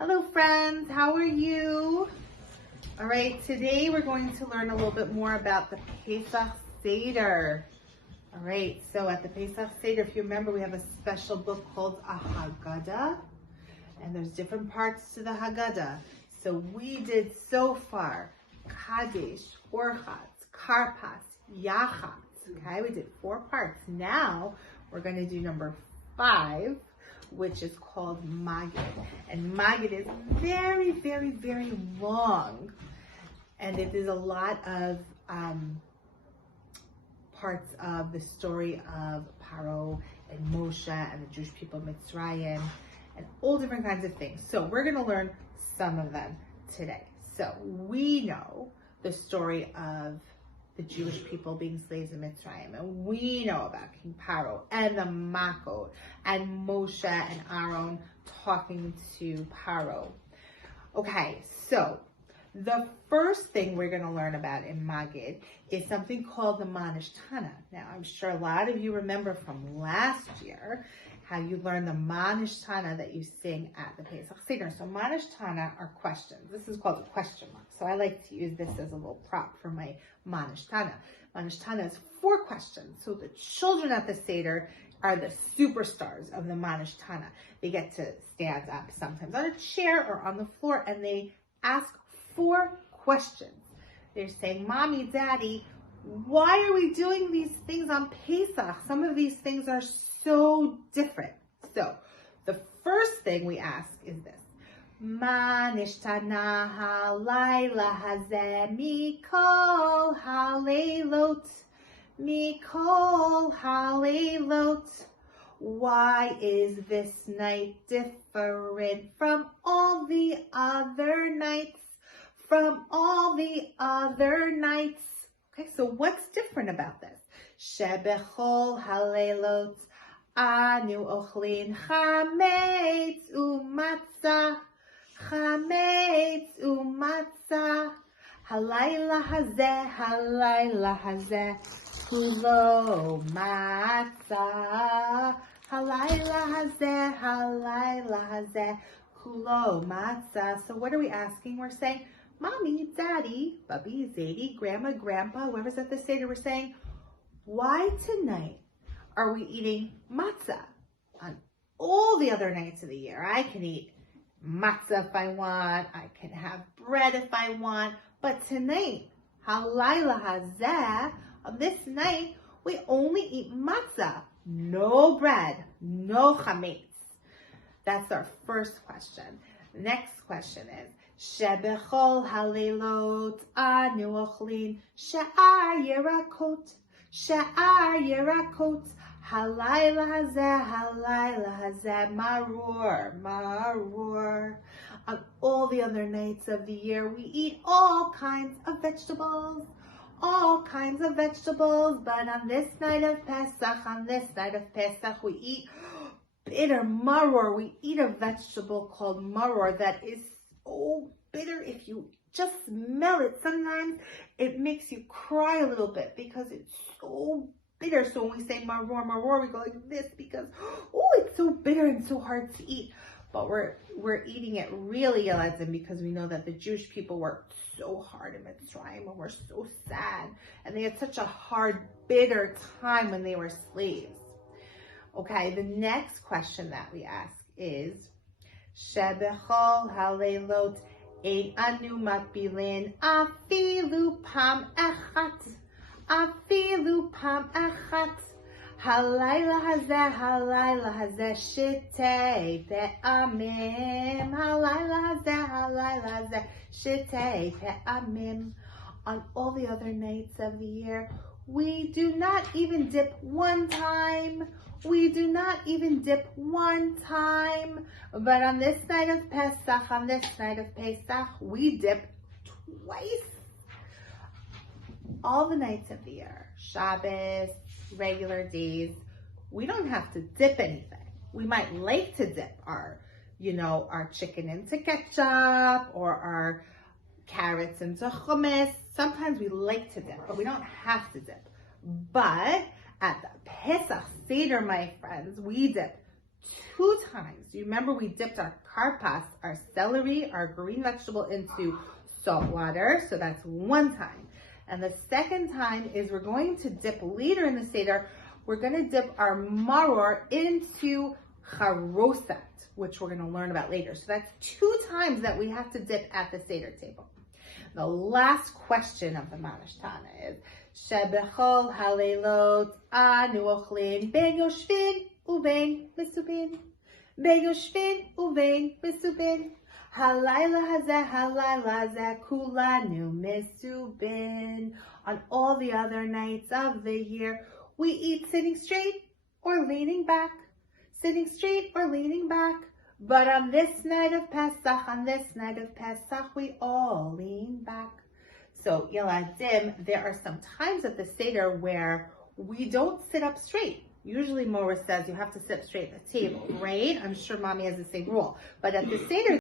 Hello friends, how are you? All right, today we're going to learn a little bit more about the Pesach Seder. All right, so at the Pesach Seder, if you remember, we have a special book called a Haggadah, and there's different parts to the Haggadah. So we did so far Kadesh, Orchatz, Karpas, Yachatz. Okay, we did 4 parts. Now we're going to do number 5, which is called Maggid. And Maggid is very, very, very long. And it is a lot of parts of the story of Paro and Moshe and the Jewish people of Mitzrayim and all different kinds of things. So we're going to learn some of them today. So we know the story of the Jewish people being slaves in Mitzrayim, and we know about King Paro and the Makkot and Moshe and Aaron talking to Paro. Okay, so the first thing we're going to learn about in Maggid is something called the Manish Tana. Now, I'm sure a lot of you remember from last year how you learned the Manish Tana that you sing at the Pesach Seder. So Manish Tana are questions. This is called a question mark. So I like to use this as a little prop for my Manish Tana. Manish Tana is 4 questions. So the children at the Seder are the superstars of the Manish Tana. They get to stand up sometimes on a chair or on the floor, and they ask 4 questions. They're saying, Mommy, Daddy, why are we doing these things on Pesach? Some of these things are so different. So the first thing we ask is this. Ma nishtana halayla hazeh mikol haleilot, mikol haleilot. Why is this night different from all the other nights? From all the other nights. Okay, so what's different about this? Shebechol halelot anu ochlin chametz umatzah, chametz umatzah. Halayla hazeh, kulo matzah. Halayla hazeh, kulo matzah. So what are we asking? We're saying, Mommy, Daddy, Bubby, Zadie, Grandma, Grandpa, whoever's at the Seder, we're saying, why tonight are we eating matzah? On all the other nights of the year, I can eat matzah if I want, I can have bread if I want, but tonight, halayla hazeh, on this night, we only eat matzah, no bread, no chametz. That's our first question. The next question is, Shebechol halelot anu ochlin she'ar yerakot, halayla hazeh, maror. On all the other nights of the year, we eat all kinds of vegetables, but on this night of Pesach, we eat bitter maror. We eat a vegetable called maror that is so bitter. If you just smell it, sometimes it makes you cry a little bit because it's so bitter. So when we say maror, we go like this because, it's so bitter and so hard to eat. But we're eating it really, Yelazim, because we know that the Jewish people worked so hard in Mitzrayim and were so sad. And they had such a hard, bitter time when they were slaves. Okay, the next question that we ask is, Shebechol halelot ein anu matbilin afilu pam echat, halayla hazeh shetei pe'amim, halayla hazeh shetei pe'amim. On all the other nights of the year, we do not even dip one time. But on this night of Pesach, we dip twice. All the nights of the year, Shabbos, regular days, we don't have to dip anything. We might like to dip our chicken into ketchup or our carrots into hummus. Sometimes we like to dip, but we don't have to dip. But at the Pesach Seder, my friends, we dip 2 times. You remember we dipped our karpas, our celery, our green vegetable into salt water. So that's 1 time. And the second time is we're going to dip later in the Seder. We're going to dip our maror into charosat, which we're going to learn about later. So that's 2 times that we have to dip at the Seder table. The last question of the Manashtana is, Shebechol halelot anu ochlin ben yoshvin uben misubin. Ben yoshvin uben misubin. Halayla hazeh kulanu misubin. On all the other nights of the year, we eat sitting straight or leaning back. Sitting straight or leaning back. But on this night of Pesach, we all lean back. So, Yeladim, there are some times at the Seder where we don't sit up straight. Usually Morris says you have to sit up straight at the table, right? I'm sure Mommy has the same rule. But at the Seder,